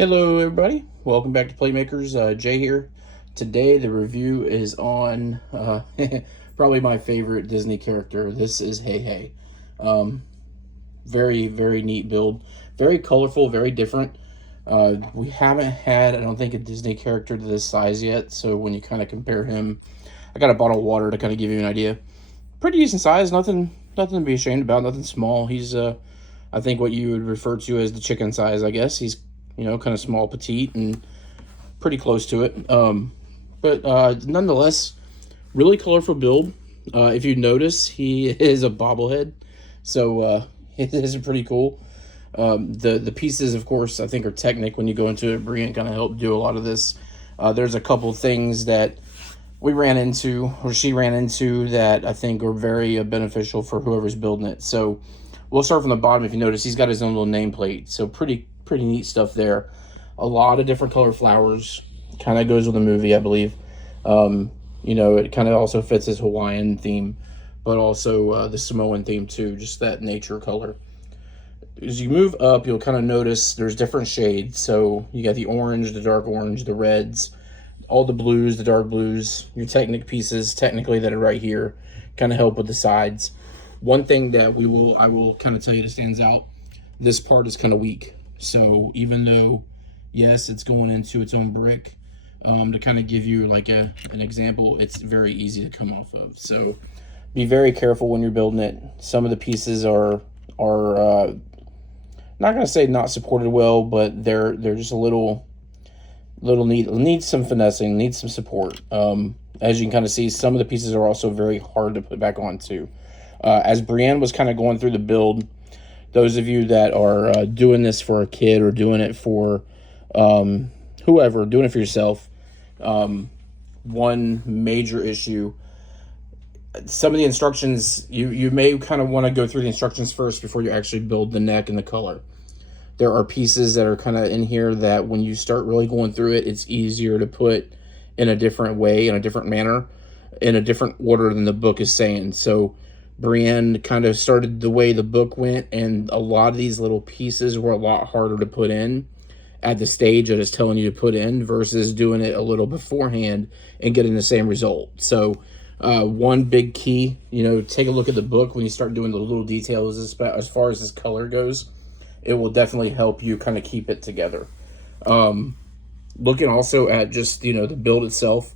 Hello everybody, welcome back to Playmakers. Jay here. Today the review is on probably my favorite Disney character. This is Heihei. Very neat build, very colorful, very different. We haven't had, I don't think, a Disney character to this size yet, so when you kind of compare him, I got a bottle of water to kind of give you an idea. Pretty decent size, nothing to be ashamed about, nothing small. He's I think what you would refer to as the chicken size, I guess. He's kind of small, petite, and pretty close to it. But nonetheless, really colorful build. If you notice, he is a bobblehead, so it is pretty cool. The pieces, of course, I think are Technic. When you go into it, Brianne kind of helped do a lot of this. There's a couple things that we ran into, or she ran into, that I think are very beneficial for whoever's building it. So we'll start from the bottom. If you notice, he's got his own little nameplate, so pretty neat stuff there. A lot of different color flowers, kind of goes with the movie, I believe. It kind of also fits his Hawaiian theme, but also the Samoan theme too, just that nature color. As you move up, you'll kind of notice there's different shades. So you got the orange, the dark orange, the reds, all the blues, the dark blues. Your Technic pieces, technically, that are right here, kind of help with the sides. One thing that I will kind of tell you that stands out, this part is kind of weak. So even though, yes, it's going into its own brick, to kind of give you like an example, it's very easy to come off of. So be very careful when you're building it. Some of the pieces are not going to say not supported well, but they're just a little need some finessing, need some support. As you can kind of see, some of the pieces are also very hard to put back on too. As Brianne was kind of going through the build, those of you that are doing this for a kid or doing it for whoever, doing it for yourself, one major issue, some of the instructions, you may kind of want to go through the instructions first before you actually build the neck and the color. There are pieces that are kind of in here that when you start really going through it, it's easier to put in a different way, in a different manner, in a different order than the book is saying. So Brianne kind of started the way the book went, and a lot of these little pieces were a lot harder to put in at the stage that it's telling you to put in versus doing it a little beforehand and getting the same result. So one big key, take a look at the book when you start doing the little details as far as this color goes. It will definitely help you kind of keep it together. Looking also at just, the build itself,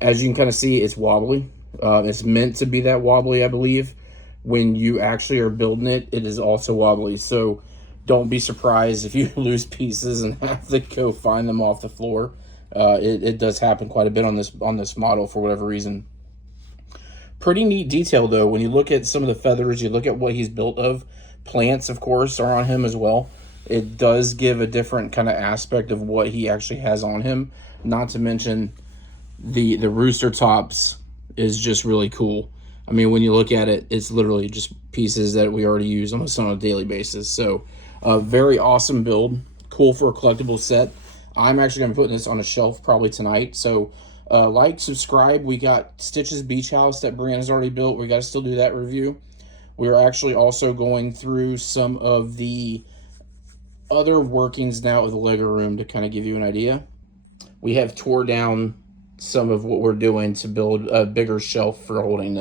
as you can kind of see, it's wobbly. It's meant to be that wobbly, I believe. When you actually are building it, it is also wobbly. So don't be surprised if you lose pieces and have to go find them off the floor. It does happen quite a bit on this model for whatever reason. Pretty neat detail though. When you look at some of the feathers, you look at what he's built of. Plants, of course, are on him as well. It does give a different kind of aspect of what he actually has on him. Not to mention the rooster tops is just really cool. I mean, when you look at it, it's literally just pieces that we already use almost on a daily basis. So a very awesome build, cool for a collectible set. I'm actually going to be putting this on a shelf probably tonight. So like, subscribe. We got Stitch's Beach House that Brianne has already built. We got to still do that review. We are actually also going through some of the other workings now of the Lego room to kind of give you an idea. We have tore down some of what we're doing to build a bigger shelf for holding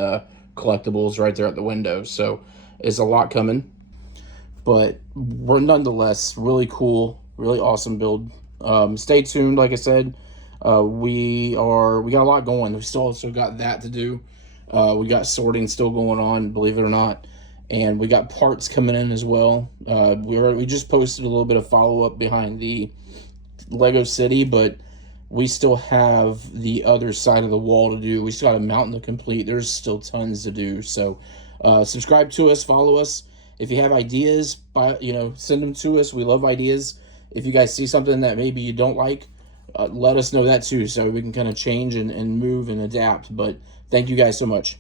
collectibles right there at the window. So it's a lot coming, but we're nonetheless really cool, really awesome build. Stay tuned. Like I said, we got a lot going. We still also got that to do. We got sorting still going on, believe it or not, and we got parts coming in as well. We just posted a little bit of follow-up behind the Lego City, but we still have the other side of the wall to do. We still got a mountain to complete. There's still tons to do. So subscribe to us, follow us. If you have ideas, send them to us. We love ideas. If you guys see something that maybe you don't like, let us know that too, so we can kind of change and move and adapt. But thank you guys so much.